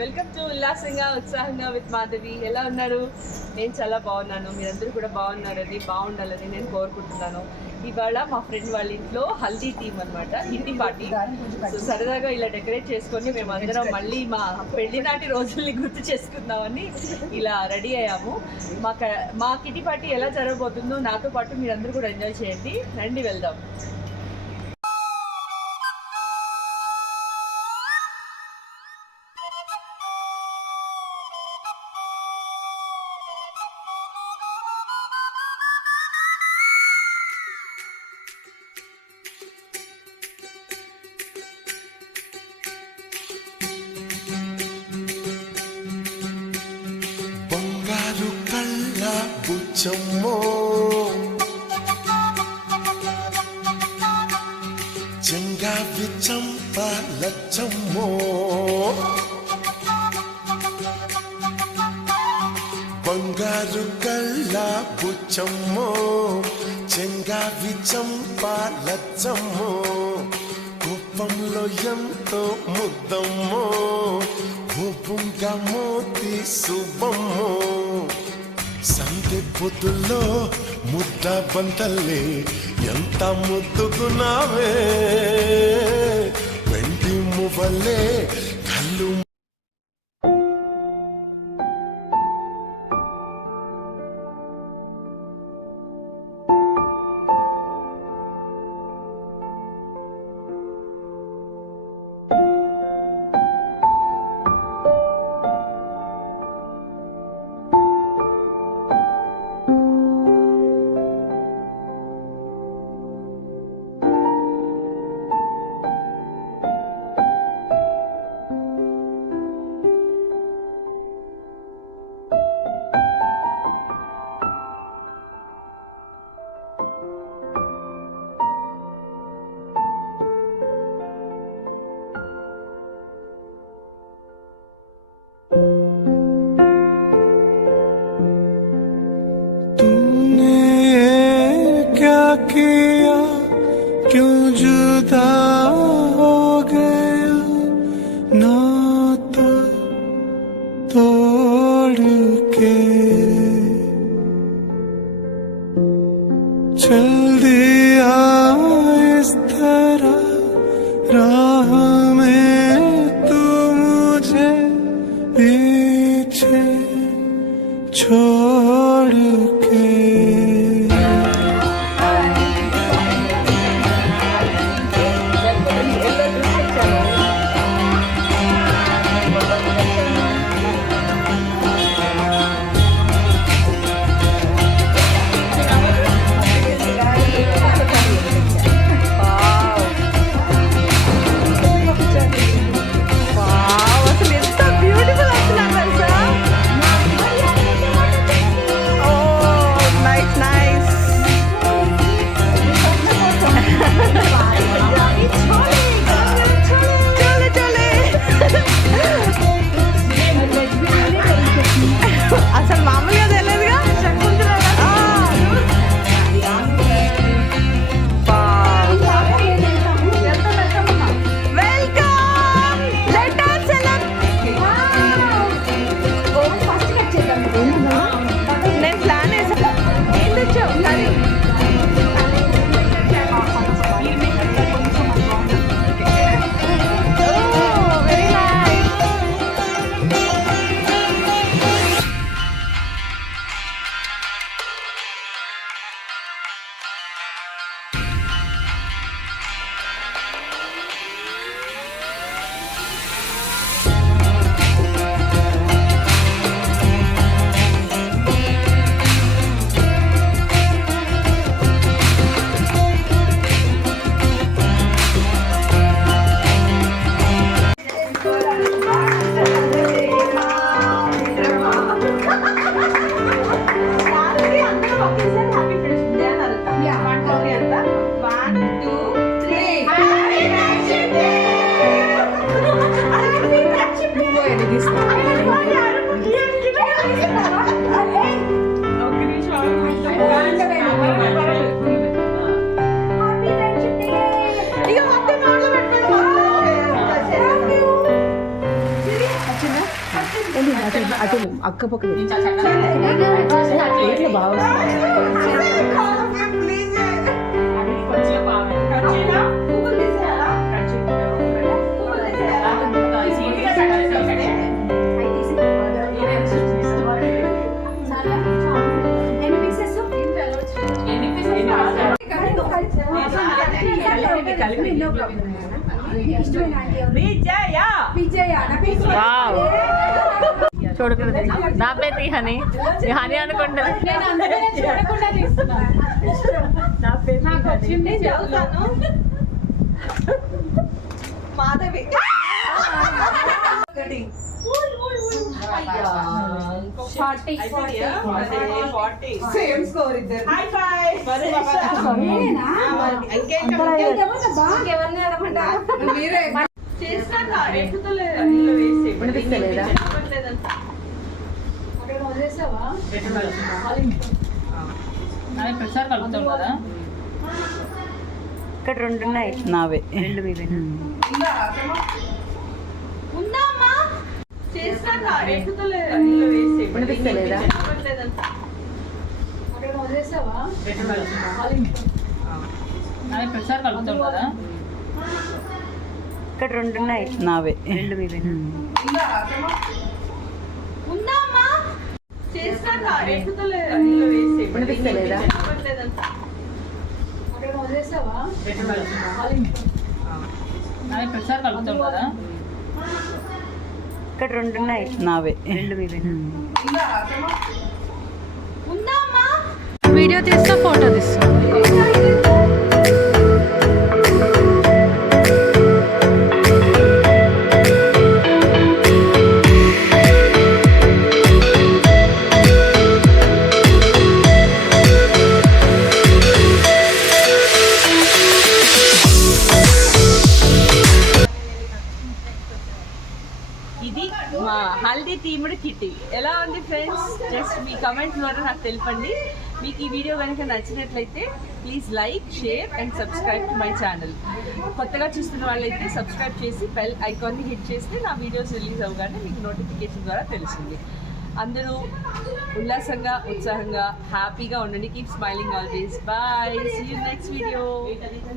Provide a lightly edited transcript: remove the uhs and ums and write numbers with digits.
Welcome to ఉల్లాసంగా ఉత్సాహంగా with Madhavi. ఎలా ఉన్నారు? నేను చాలా బాగున్నాను. మీరందరూ కూడా బాగున్నారని బాగుండాలని నేను కోరుకుంటున్నాను. ఇవాళ మా ఫ్రెండ్ వాళ్ళ ఇంట్లో హల్దీ థీమ్ అనమాట, హిందీ పార్టీ. సో సరదాగా ఇలా డెకరేట్ చేసుకొని మేమందరం మళ్ళీ మా పెళ్లి నాటి రోజుల్ని గుర్తు చేసుకుందామని ఇలా రెడీ అయ్యాము. మా కిటీ పార్టీ ఎలా జరగబోతుందో నాతో పాటు మీరందరూ కూడా ఎంజాయ్ చేయండి. రండి వెళ్దాం. బుచ్చమ్మో జంగావి చంప లచ్చమ్మో బంగారు కళ్ళ బుచ్చమ్మో జంగావి చంప లచ్చమ్మో కోపంలో ఎంతో ముద్దమ్మో కోపంగా మోతి శుభమ్మో సంధి పొద్దుల్లో ముద్ద బంతల్లే ఎంత ముద్దుకున్నావే వెండి మువ్వలే కళ్ళు किया क्यों जुदा हो गया नाता तोड़ के चल दिया इस तरह राह में तू मुझे पीछे छोड़ के అటు అక్క పక్క ప్లేట్లో బాగా చూడకూడదు నా పేరు హనీ హనీ అనుకుంటుంది మాధవి సేమ్ స్కోర్ ఇద్దరు మీరే ప్రతిసారి కలుపుతాం కదా ఇక్కడ 2 ఉన్నాయి నావే 2 మీవే ఉందామా చేస్తాను వినిపిస్తలేదా ప్రతిసారి కలుపుతాం కదా ఇక్కడ 2 ఉన్నాయి నావే 2 మీవే ఉందామా చేస్తాను వినిపిస్తలేదా ప్రతిసారి కలుపుతాం కదా ఇక్కడ 2 ఉన్నాయి నావే 2 మీవే ఉందామా వీడియో తీస్తా ఫోటో తీస్తా ఇది మా హల్దీ థీమ్డ్ కిట్టి ఎలా ఉంది ఫ్రెండ్స్ జస్ట్ మీ కమెంట్స్ ద్వారా నాకు తెలపండి మీకు ఈ వీడియో కనుక నచ్చినట్లయితే please like share and subscribe to my channel కొత్తగా చూస్తున్న వాళ్ళైతే సబ్స్క్రైబ్ చేసి బెల్ ఐకాన్ని హిట్ చేస్తే నా వీడియోస్ రిలీజ్ అవ్వగానే మీకు నోటిఫికేషన్ ద్వారా తెలుస్తుంది అందరూ ఉల్లాసంగా ఉత్సాహంగా హ్యాపీగా ఉండండి keep smiling always bye see you next video